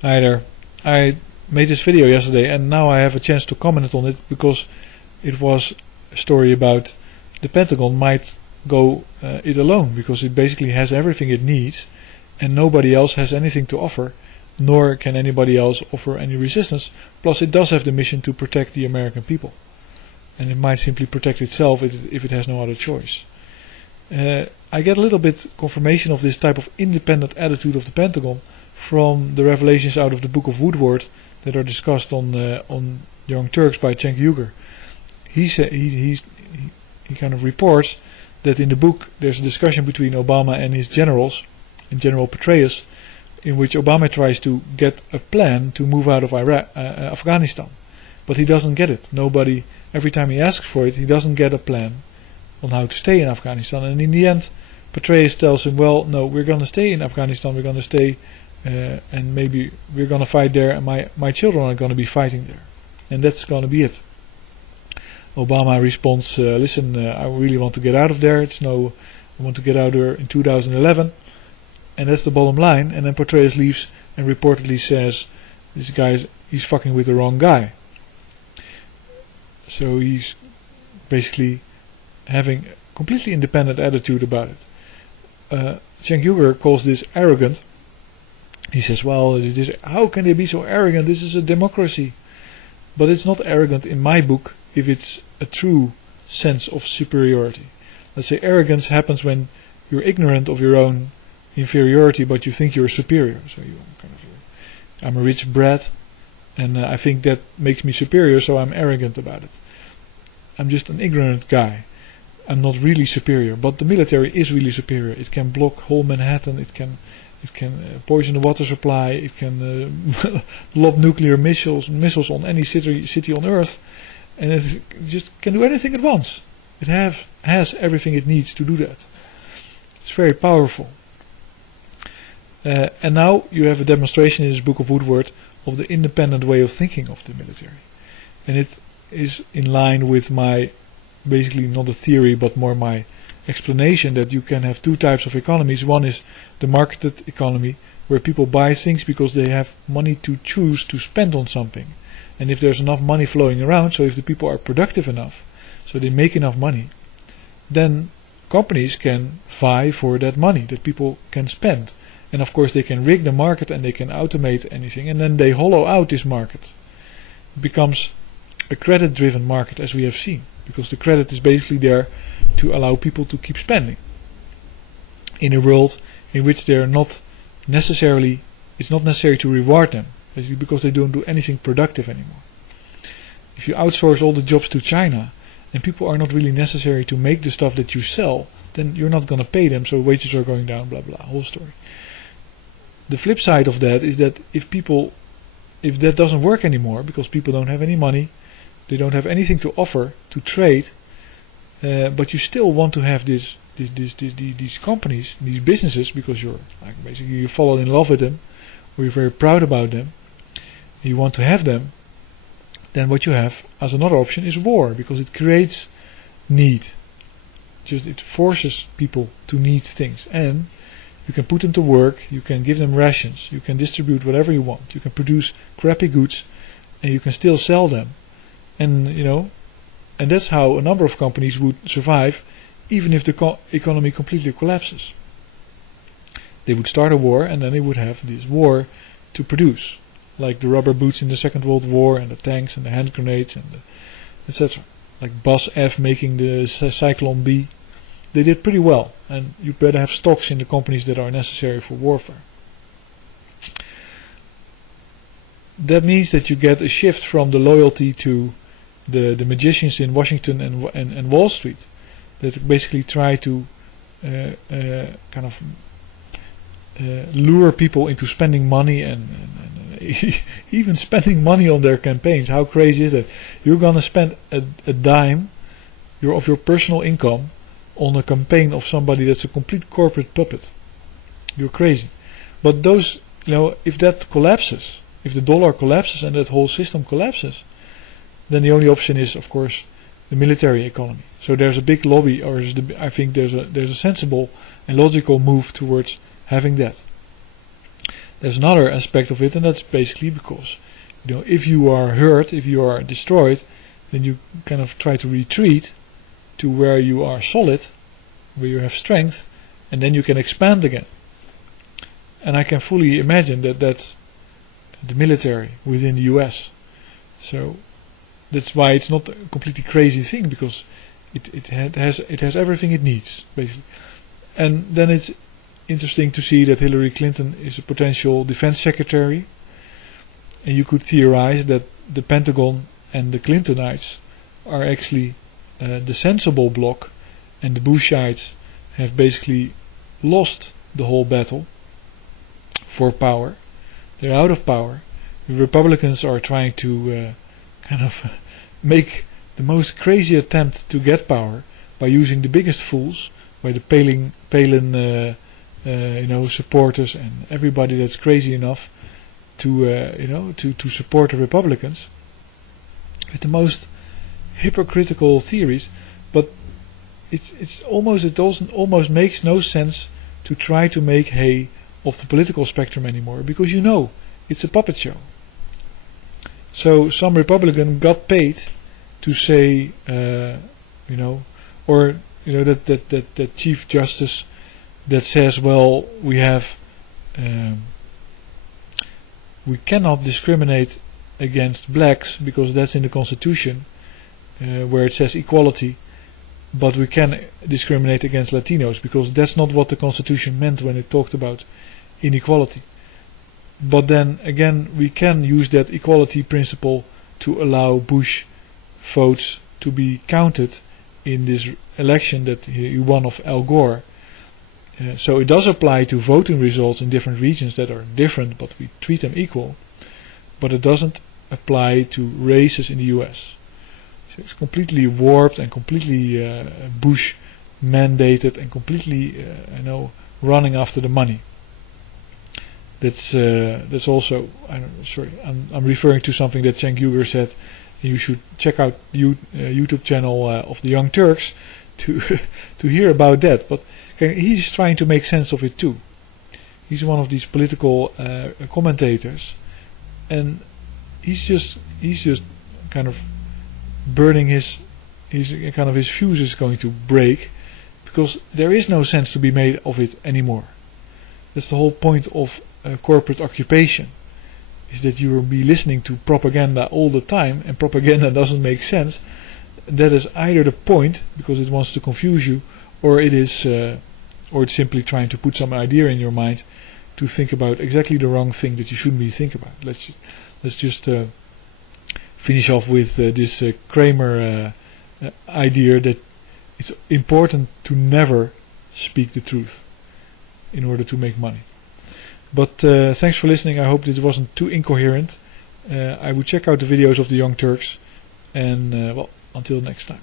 Hi there. I made this video yesterday and now I have a chance to comment on it because it was a story about the Pentagon might go it alone, because it basically has everything it needs and nobody else has anything to offer, nor can anybody else offer any resistance. Plus it does have the mission to protect the American people, and it might simply protect itself if it has no other choice. I get a little bit confirmation of this type of independent attitude of the Pentagon from the revelations out of the Book of Woodward that are discussed on Young Turks by Cenk Uygur. He kind of reports that in the book there's a discussion between Obama and his generals, and General Petraeus, in which Obama tries to get a plan to move out of Afghanistan, but he doesn't get it. Every time he asks for it, he doesn't get a plan on how to stay in Afghanistan, and in the end Petraeus tells him, well, no, we're going to stay in Afghanistan, we're going to stay and maybe we're going to fight there, and my children are going to be fighting there, and that's going to be it. Obama responds, listen, I really want to get out of there, I want to get out there in 2011, and that's the bottom line. And then Petraeus leaves and reportedly says, this guy, he's fucking with the wrong guy. So he's basically having a completely independent attitude about it. Cenk Uygur calls this arrogant. He says, well, how can they be so arrogant? This is a democracy. But it's not arrogant in my book if it's a true sense of superiority. Let's say arrogance happens when you're ignorant of your own inferiority, but you think you're superior. So I'm a rich brat, and I think that makes me superior, so I'm arrogant about it. I'm just an ignorant guy. I'm not really superior, but the military is really superior. It can block whole Manhattan, it can poison the water supply, it can lob nuclear missiles on any city on Earth, and it just can do anything at once. It has everything it needs to do that. It's very powerful. And now you have a demonstration in this Book of Woodward of the independent way of thinking of the military. And it is in line with my, basically not a theory, but more my explanation that you can have two types of economies. One is the marketed economy, where people buy things because they have money to choose to spend on something. And if there's enough money flowing around, so if the people are productive enough, so they make enough money, then companies can vie for that money that people can spend. And of course they can rig the market and they can automate anything, and then they hollow out this market. It becomes a credit driven market, as we have seen, because the credit is basically there to allow people to keep spending in a world in which they are not necessarily, it's not necessary to reward them, basically because they don't do anything productive anymore. If you outsource all the jobs to China and people are not really necessary to make the stuff that you sell, then you're not going to pay them, so wages are going down, blah blah, whole story. The flip side of that is that if that doesn't work anymore, because people don't have any money, they don't have anything to offer to trade, but you still want to have these companies, these businesses, because you're like basically you fall in love with them, or you're very proud about them, you want to have them, then what you have as another option is war, because it creates need. It forces people to need things, and you can put them to work, you can give them rations, you can distribute whatever you want, you can produce crappy goods, and you can still sell them. And and that's how a number of companies would survive, even if the economy completely collapses. They would start a war, and then they would have this war to produce, like the rubber boots in the Second World War, and the tanks, and the hand grenades, and etc. Like Bas F making the Cyclone B. They did pretty well, and you better have stocks in the companies that are necessary for warfare. That means that you get a shift from the loyalty to the magicians in Washington and Wall Street, that basically try to lure people into spending money and even spending money on their campaigns. How crazy is that? You're gonna spend a dime of your personal income on a campaign of somebody that's a complete corporate puppet. You're crazy. But those, if that collapses, if the dollar collapses and that whole system collapses, then the only option is, of course, the military economy. So there's a big lobby, or I think there's a sensible and logical move towards having that. there's another aspect of it, and that's basically because, if you are hurt, if you are destroyed, then you kind of try to retreat to where you are solid, where you have strength, and then you can expand again. And I can fully imagine that that's the military within the US. So that's why it's not a completely crazy thing, because it has everything it needs, basically. And then it's interesting to see that Hillary Clinton is a potential defense secretary, and you could theorize that the Pentagon and the Clintonites are actually the sensible bloc, and the Bushites have basically lost the whole battle for power. They're out of power. The Republicans are trying to kind of make the most crazy attempt to get power by using the biggest fools, by the Palin supporters and everybody that's crazy enough to support the Republicans with the most hypocritical theories. But it almost makes no sense to try to make hay of the political spectrum anymore, because it's a puppet show. So some Republican got paid to say, that Chief Justice that says, well, we cannot discriminate against blacks because that's in the Constitution, where it says equality, but we can discriminate against Latinos because that's not what the Constitution meant when it talked about inequality. But then again, we can use that equality principle to allow Bush votes to be counted in this election that he won of Al Gore. So it does apply to voting results in different regions that are different, but we treat them equal. But it doesn't apply to races in the US. So it's completely warped and completely Bush mandated and completely running after the money. That's also, I'm referring to something that Cenk Uygur said. You should check out YouTube channel of the Young Turks to hear about that. But he's trying to make sense of it too. He's one of these political commentators, and he's just kind of burning his fuse is going to break, because there is no sense to be made of it anymore. That's the whole point of corporate occupation, is that you will be listening to propaganda all the time, and propaganda doesn't make sense. That is either the point, because it wants to confuse you, or it's simply trying to put some idea in your mind to think about exactly the wrong thing that you shouldn't be thinking about. Let's just finish off with this Kramer idea that it's important to never speak the truth in order to make money. But thanks for listening. I hope this wasn't too incoherent. I would check out the videos of the Young Turks, and until next time.